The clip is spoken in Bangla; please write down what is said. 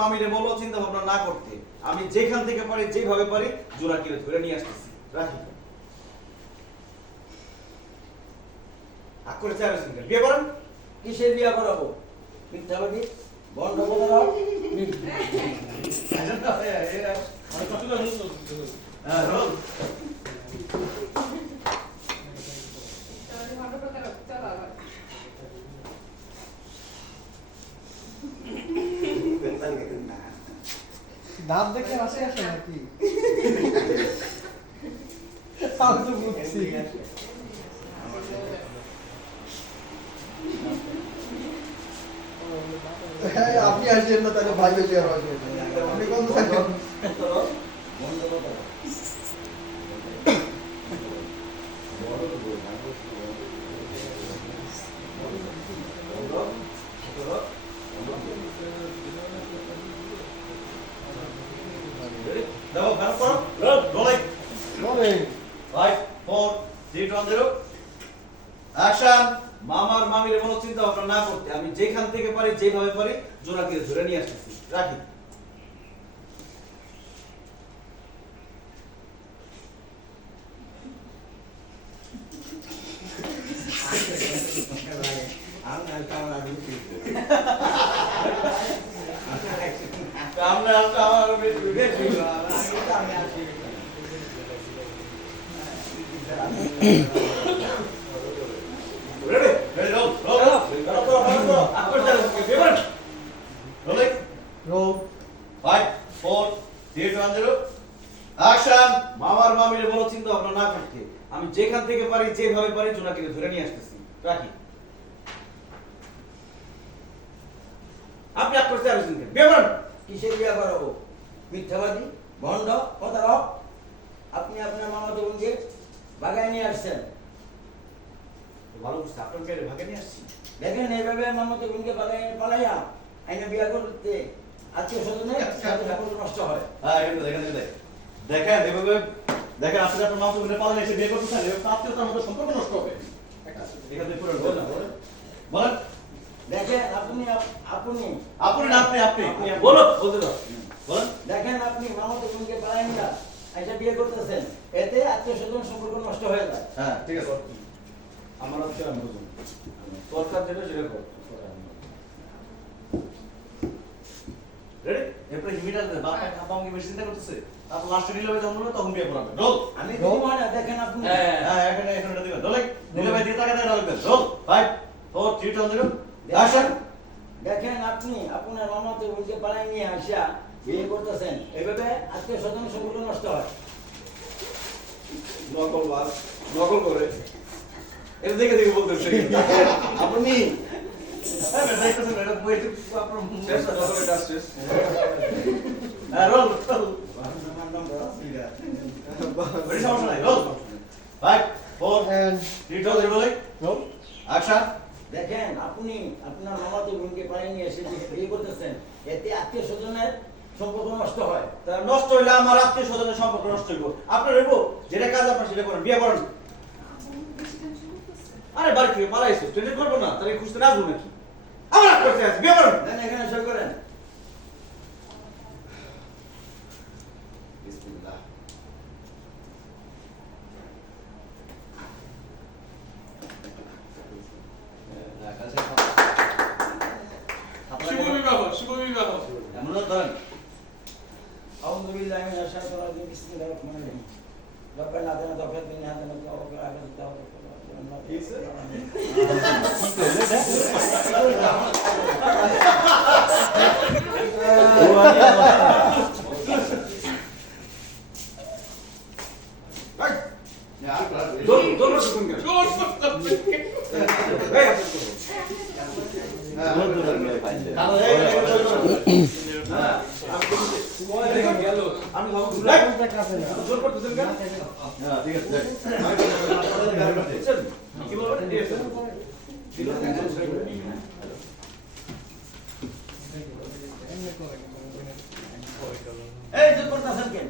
মামিরে বলো চিন্তা ভাবনা না করতে। আমি যেখান থেকে পারি যেভাবে পারি জোনাকিরে ধরে নিয়ে আসতেছি। রাখি। আকরে চার সিঙ্গেল বিয়ে করেন? কিসের বিয়া করাবো? মিথ্যাবাদী বন্ধ করে দাও। দাঁত দেখে হাসি আসে নাকি? আমি তো বুঝছি। হ্যাঁ, আপনি আসছেন না তাহলে ভাই বেশি আর আসবেন। আপনি কোন থাকেন? বন্ধ করে দাও। দাও ভালো করো। রোলিং। রোলিং। 5 4 3 2 1 0 অ্যাকশন। মামার মামিরে বলো চিন্তা ভাবনা না করতে। আমি যেখান থেকে পারি যেভাবে পারি জোনাকিরে ধরে নিয়ে আসতেছি। রাখি। সামনে আসলে আমার বেশি বেশি Ready? Ready, roll, roll, roll. Upward down. Given. Rolling. Roll. 5 4 3 2 1 0 action. মামার মামিরে বলো চিন্তা ভাবনা না করতে। আমি যেখান থেকে পারি যেভাবে পারি জোনাকিরে ধরে নিয়ে আসতেছি। রাখি। আপনি আপনার চার সিঙ্গেল বিয়ে করেন? কিসের বিয়া করাবো? মিথ্যাবাদী ভণ্ড প্রতারক। আপনি আপনার মামাতো বোনকে বাগায় নিয়ে আসছেন। ভালো বুঝতে আপনার মেয়ের ভাগে নিয়ে আসছি। দেখেন এইভাবে মামাতো বোনকে বাগায় পালাইয়া আইনে বিয়া করতে আত্মীয় স্বজনের সাথে সম্পর্ক নষ্ট হয়। হ্যাঁ এখানে দেখেন দেখেন এভাবে দেখেন আপনি আপনার মামাতো বোনের পালানে এসে বিয়ে করতে চান এভাবে আত্মীয়তার মধ্যে সম্পর্ক নষ্ট হবে। এখান থেকে পুরো বলেন বলেন দেখেন আপনি আপনি আপনি না আপনি বলো বলতে দাও বলেন। দেখেন আপনি মামাতো বোনকে পালাইয়া আইসা বিয়ে করতেছেন, এতে আত্মীয় স্বজন সম্পর্ক নষ্ট হয়ে যায়। হ্যাঁ ঠিক আছে। আমার হচ্ছে আমি বুঝুন সরকার যেটা সেটা কর রেডি? এরপরে হিমিটার দে বাপ আমাকে বেশি চিন্তা করতেছে। তারপর লাস্টে নিলে ভাই জন্ম তখন বিয়ে করাবে। রোল। আমি যদি মনে হয়, দেখেন আপনি হ্যাঁ এখানে এটা দিবেন। রোলিং। নিলে ভাই দিয়ে টাকা দিয়ে রাখবেন। রোল। 5 4 3 2 1 0 অ্যাকশন। দেখেন আপনি আপনার মামাতো বোনকে পালাই নিয়ে আসা বিয়ে করতেছেন, এইভাবে আত্মীয় স্বজন সম্পর্ক নষ্ট হয়। নকল বাস নকল করে এটা দেখে দেখে বলতেছে আপনি হ্যাঁ দেখতেছেন এটা বই আপনার শেষ নকল এটা শেষ হ্যাঁ রোল রোল বড় সমস্যা নাই। Roll 5 4 and 3 2 1 rolling roll. Action. দেখেন আপনি আপনার মামাতো বোনকে পালাই নিয়ে এসে বিয়ে করতেছেন, এতে আত্মীয় স্বজনের সম্পর্ক নষ্ট হয়। তা নষ্ট হইলে আমার আত্মীয় স্বজনের সম্পর্ক নষ্ট হইব। আপনার হইব যেটা কাজ আপনার সেটা করেন বিয়ে করেন। আরে বাড়ি থেকে পালাইছো ট্রেনে করবো না তাহলে খুঁজতে আসবো নাকি? আমার করতে আছে বিয়ে করেন। দেন এখানে সই করেন। বিসমিল্লাহ। শুভ বিবাহ শুভ বিবাহ এমন ধরেন আউযু বিল্লাহি মিনাশ শাইতানির রাজিম, বিসমিল্লাহির রহমানির রহিম। রব্বানা আতিনা ফিদ দুনিয়া হাসানাতাও ওয়া ফিল আখিরাতি আমি জোর করতেছেন কেন? হ্যাঁ ঠিক আছে কি বলবেন? এই যে করতেছেন কেন?